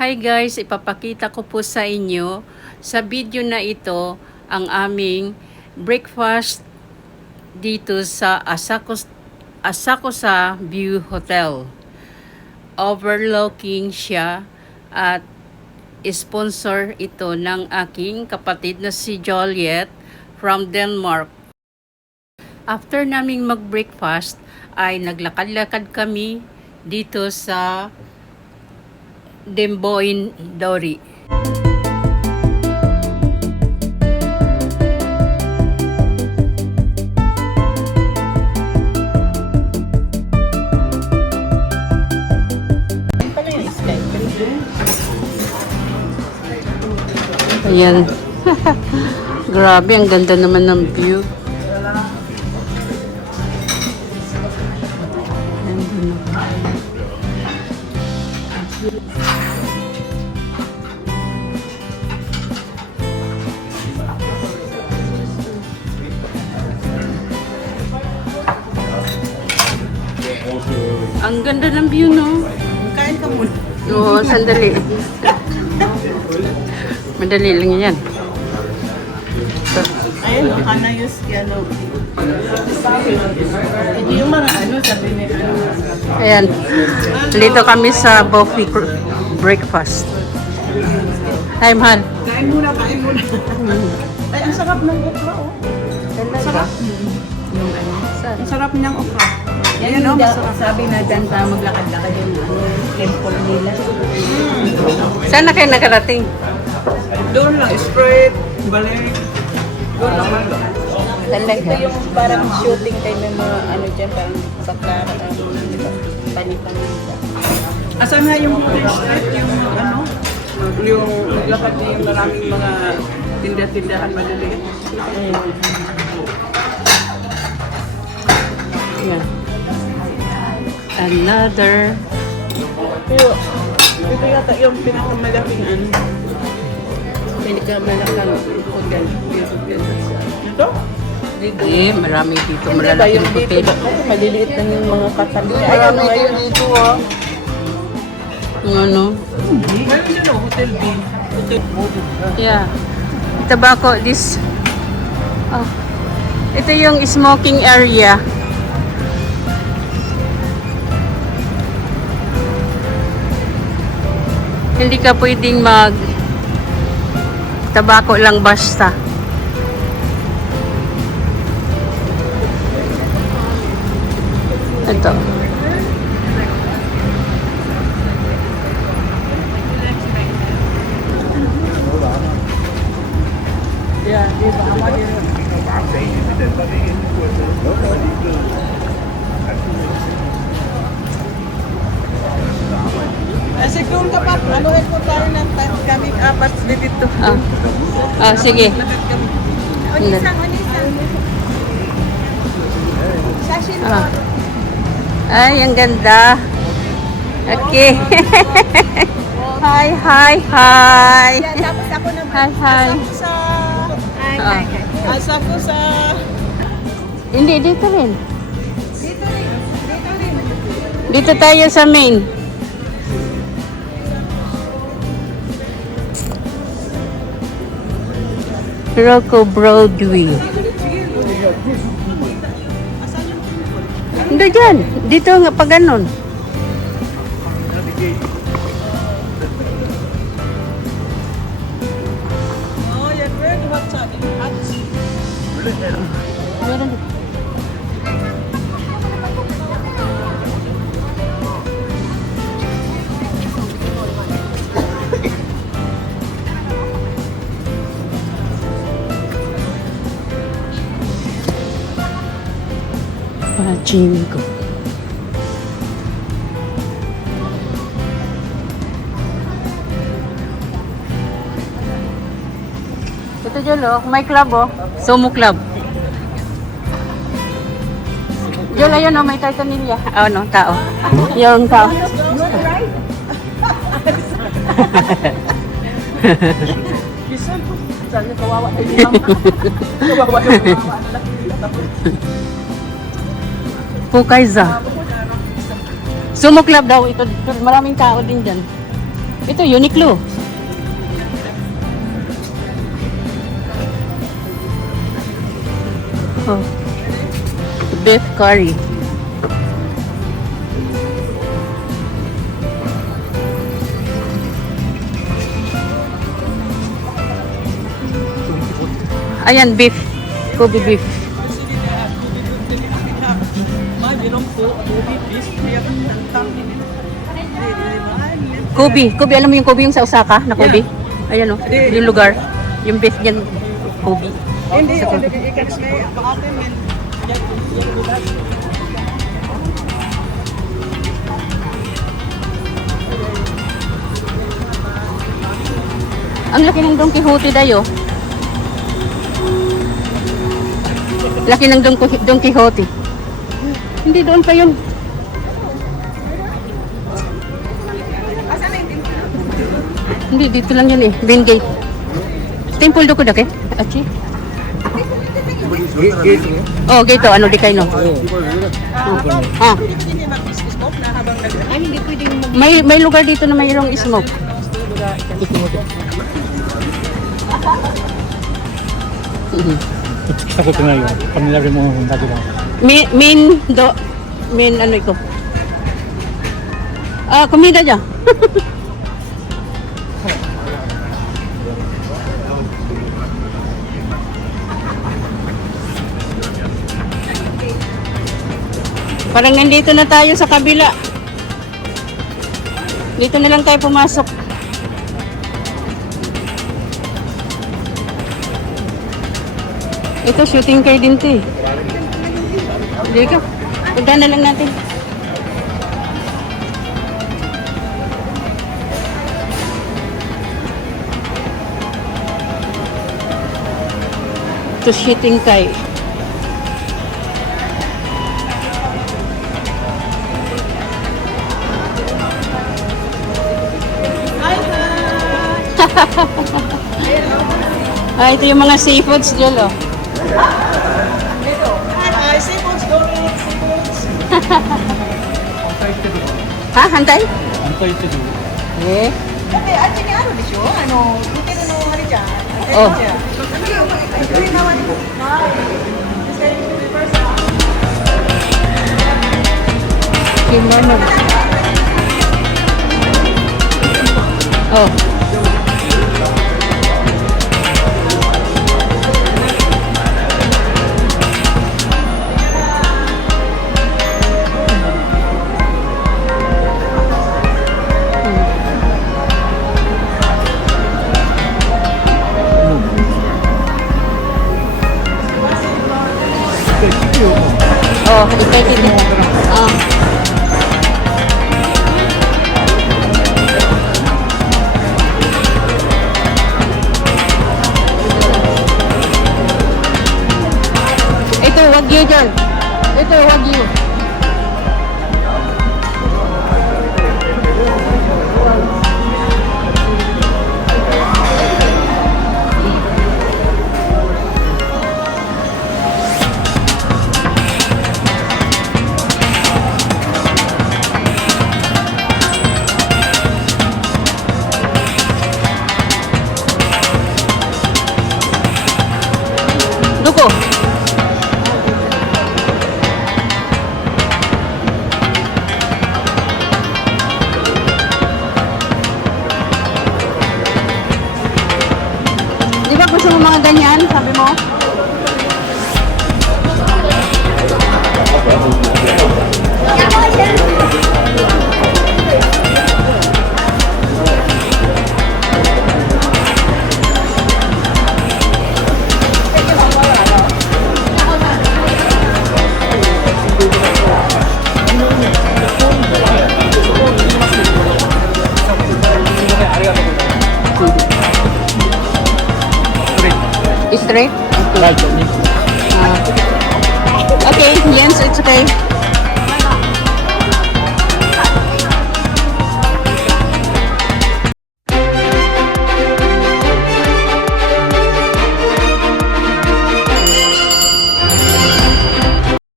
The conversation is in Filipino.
Hi guys, ipapakita ko po sa inyo sa video na ito ang aming breakfast dito sa Asakusa View Hotel. Overlooking siya at sponsor ito ng aking kapatid na si Joliet from Denmark. After naming mag-breakfast ay naglakad-lakad kami dito sa Demboin Dori. Ayan. Grabe, ang ganda naman ng view. Ang ganda ng view, no? Kain ka muna. Oo, sandali. Madali lang yan. Ayun, kanayos ano. Hindi yung mga sabi ni Ayan. Dito kami sa buffet breakfast. Hi, mahal. Kain muna. Ay, ang sarap ng okra, oh. Ang sarap. Ang sarap niyang okra. Yan, no? Masarap. Sabi na dyan pa maglakad-lakad yung temple nila. Saan na kayo nakarating? Doon lang, straight, balik. Doon lang. Talaga. Ito yung parang shooting tayo may mga ano dyan, parang saklara, panipan nila. Asan nga yung street, yung ano? Yung maglakad niya yung maraming mga tinda-tindahan maliliit. Yeah. Another. Pero, ito yata yung pinakamalaking ano. Pinakamalakang hotel. Ito? Marami dito. Hindi ba Malalaking yung dito? hotel. Kasi maliliit lang yung mga katabi. Marami din dito, ah. Ang ano? Meron dyan, oh, Hotel B. Hotel B. Yeah. Tobacco, this. Oh. Ito yung smoking area. Hindi ka pwedeng tabako lang basta. Ito. Yeah, di ba? Kasi kung kapag anuhin ko tayo ng kami apat dito. Sige. Onisang. Sashin po. Ay, ang ganda. Okay. Hi. Tapos ako naman. Hi. Sa Ah. asa ko sa Hindi, dito rin. Dito rin. Dito tayo sa main. Rocco Broadway. Hindi dyan. Dito nga pa ganun. oh, yan red hot sa hot. Meron. Pachinko. Ito dyan, oh. May club, oh. Sumo Club. Diyan, ayun, oh. May Titanilla. No, tao. Yung tao. Bisan po. Sana kawawa tayo ni mama. Kawawa na lang. Pukayza. Sumo Club daw ito. Maraming tao din dyan. Ito, Uniqlo. Oh. Beef curry. Ayan, beef. Kobe beef. Kobe. Kobe, alam mo yung Kobe yung sa Osaka na Kobe? Ayan o, yung lugar. Yung beef niyan, Kobe. Hindi, Sa Kobe. Ang laki ng Don Quixote dayo. Laki ng Don Quixote. Hindi doon pa yun. Hindi, dito lang yun eh. Main gate. Temple do ko dake? Achi? Oh, gate to. Ano di kayo no? Ah. May lugar dito na mayroong smoke. Main ano ito? Ah, comida dyan. Parang nandito na tayo sa kabila. Dito na lang tayo pumasok. Ito, shooting kayo din to eh. Hindi ka. Punta na lang natin. Ito, shooting kayo. Ah, ito yung mga seafoods dyan, oh. Seafoods, donut, seafoods. Ha? Hantay? Eh? だってあっちにあるでしょホテルのあれじゃん。 Oh. Kimono. Oh. Oh, excited din. Ah. Ito, wagyu dyan. Ito, wagyu. Duko. Di ba gusto mo mga ganyan? Sabi mo? Straight? Okay, Jens, it's okay.